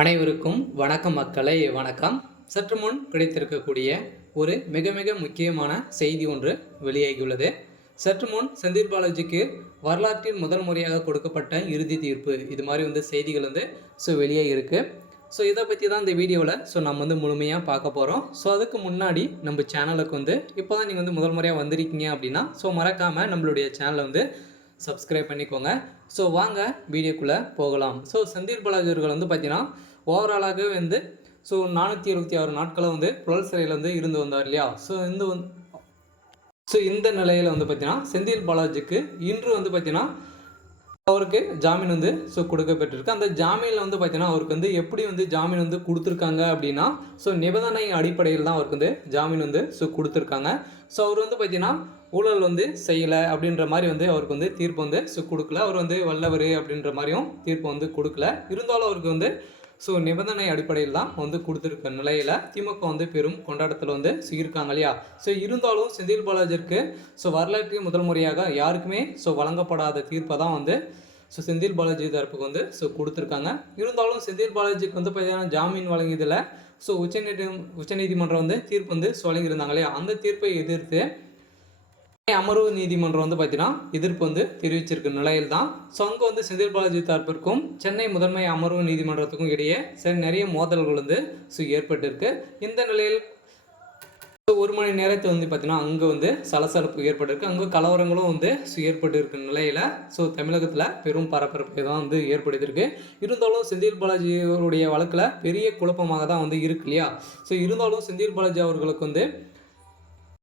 அனைவருக்கும் வணக்கம் மக்களே, வணக்கம். சற்று முன் கிடைத்திருக்கக்கூடிய ஒரு மிக மிக முக்கியமான செய்தி ஒன்று வெளியாகியுள்ளது. சற்று முன் செந்தில் பாலாஜிக்கு வரலாற்றில் முதல் முறையாக கொடுக்கப்பட்ட இறுதி தீர்ப்பு, இது மாதிரி செய்திகள் வெளியாகி இருக்கு. இதை பற்றி தான் இந்த வீடியோவில் நம்ம முழுமையாக பார்க்க போகிறோம். அதுக்கு முன்னாடி நம்ம சேனலுக்கு இப்போ தான் நீங்கள் முதல் முறையாக வந்திருக்கீங்க அப்படின்னா மறக்காமல் நம்மளுடைய சேனலை சப்ஸ்கிரைப் பண்ணிக்கோங்க. வாங்க வீடியோக்குள்ளே போகலாம். செந்தில் பாலாஜி அவர்கள் பார்த்தீங்கன்னா ஓவராலாகவே 476 நாட்களை புழல் சிறையில் இருந்து வந்தார் இல்லையா. இந்த நிலையில் பார்த்தீங்கன்னா செந்தில் பாலாஜிக்கு இன்று பார்த்தீங்கன்னா அவருக்கு ஜாமீன் கொடுக்கப்பட்டிருக்கு. அந்த ஜாமீனில் பார்த்தீங்கன்னா அவருக்கு எப்படி ஜாமீன் கொடுத்துருக்காங்க அப்படின்னா நிபந்தனை அடிப்படையில் தான் அவருக்கு ஜாமீன் கொடுத்துருக்காங்க. அவர் பார்த்தீங்கன்னா ஊழல் செய்யலை அப்படின்ற மாதிரி அவருக்கு தீர்ப்பு கொடுக்கல. அவர் வல்லவர் அப்படின்ற மாதிரியும் தீர்ப்பு கொடுக்கல. இருந்தாலும் அவருக்கு நிபந்தனை அடிப்படையில் தான் கொடுத்துருக்க நிலையில் திமுக பெரும் கொண்டாட்டத்தில் இருக்காங்க இல்லையா. இருந்தாலும் செந்தில் பாலாஜிற்கு வரலாற்று முதல் முறையாக யாருக்குமே வழங்கப்படாத தீர்ப்பை தான் செந்தில் பாலாஜி தரப்புக்கு கொடுத்துருக்காங்க. இருந்தாலும் செந்தில் பாலாஜிக்கு பார்த்தீங்கன்னா ஜாமீன் வழங்கியதில் உச்சநீதிமன்றம் தீர்ப்பு வழங்கியிருந்தாங்க இல்லையா. அந்த தீர்ப்பை எதிர்த்து அமர்வு நீதிமன்றம் பார்த்தீங்கன்னா எதிர்ப்பு தெரிவிச்சிருக்க நிலையில் தான் அங்கே செந்தில் பாலாஜி தரப்பிற்கும் சென்னை முதன்மை அமர்வு நீதிமன்றத்துக்கும் இடையே நிறைய மோதல்கள் ஏற்பட்டிருக்கு. இந்த நிலையில் ஒரு மணி நேரத்தை பார்த்தீங்கன்னா அங்கே சலசலப்பு ஏற்பட்டிருக்கு. அங்கே கலவரங்களும் ஏற்பட்டு இருக்க நிலையில் தமிழகத்தில் பெரும் பரபரப்பு தான் ஏற்படுத்தியிருக்கு. இருந்தாலும் செந்தில் பாலாஜி அவருடைய வழக்கில் பெரிய குழப்பமாக தான் இருக்கு இல்லையா. இருந்தாலும் செந்தில் பாலாஜி அவர்களுக்கு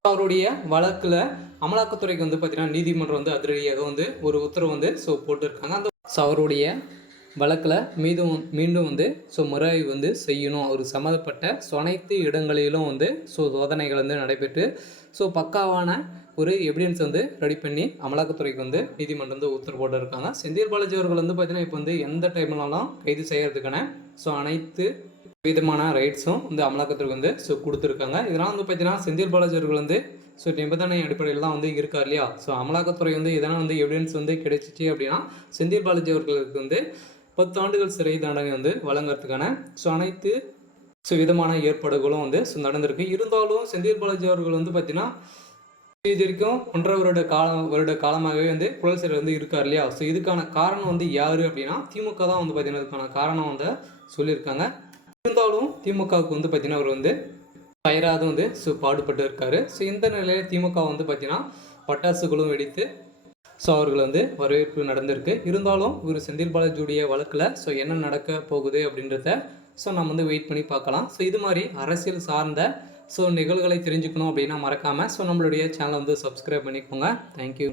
அவருடைய வழக்கில் அமலாக்கத்துறைக்கு பார்த்தீங்கன்னா நீதிமன்றம் அதிரடியாக ஒரு உத்தரவு போட்டிருக்காங்க. அந்த அவருடைய வழக்கில் மீண்டும் முறையாய்வு செய்யணும். அவர் சம்மந்தப்பட்ட அனைத்து இடங்களிலும் சோதனைகள் நடைபெற்று பக்காவான ஒரு எவிடன்ஸ் ரெடி பண்ணி அமலாக்கத்துறைக்கு நீதிமன்றம் உத்தரவு போட்டிருக்காங்க. செந்தில் பாலாஜி அவர்கள் பார்த்தீங்கன்னா இப்போ எந்த டைம்லலாம் கைது செய்யறதுக்கான அனைத்து விதமான ரைட்ஸும் அமலாக்கத்துறைக்கு கொடுத்துருக்காங்க. இதெல்லாம் பார்த்தீங்கன்னா செந்தில் பாலாஜி அவர்கள் நிபந்தனை அடிப்படையில் தான் இருக்கார் இல்லையா. அமலாக்கத்துறை எதனா எவிடன்ஸ் கிடைச்சிச்சு அப்படின்னா செந்தில் பாலாஜி அவர்களுக்கு 10 ஆண்டுகள் சிறை தண்டனை வழங்குறதுக்கான அனைத்து விதமான ஏற்பாடுகளும் நடந்திருக்கு. இருந்தாலும் செந்தில் பாலாஜி அவர்கள் பார்த்தீங்கன்னா இது வரைக்கும் 1.5 வருட காலமாகவே புழல் சிறையில் இருக்கார் இல்லையா. இதுக்கான காரணம் யார் அப்படின்னா திமுக தான் பார்த்தீங்கன்னா இதுக்கான காரணம் சொல்லியிருக்காங்க. இருந்தாலும் திமுகவுக்கு பார்த்தீங்கன்னா அவர் பயிராது பாடுபட்டு இருக்காரு. இந்த நிலையில் திமுக பார்த்தீங்கன்னா பட்டாசுகளும் வெடித்து அவர்கள் வரவேற்பு நடந்திருக்கு. இருந்தாலும் ஒரு செந்தில் பாலாஜியுடைய வழக்கில் என்ன நடக்க போகுது அப்படின்றத நம்ம வெயிட் பண்ணி பார்க்கலாம். இது மாதிரி அரசியல் சார்ந்த நிகழ்வுகளை தெரிஞ்சுக்கணும் அப்படின்னா மறக்காமல் நம்மளுடைய சேனலை சப்ஸ்கிரைப் பண்ணிக்கோங்க. தேங்க்யூ.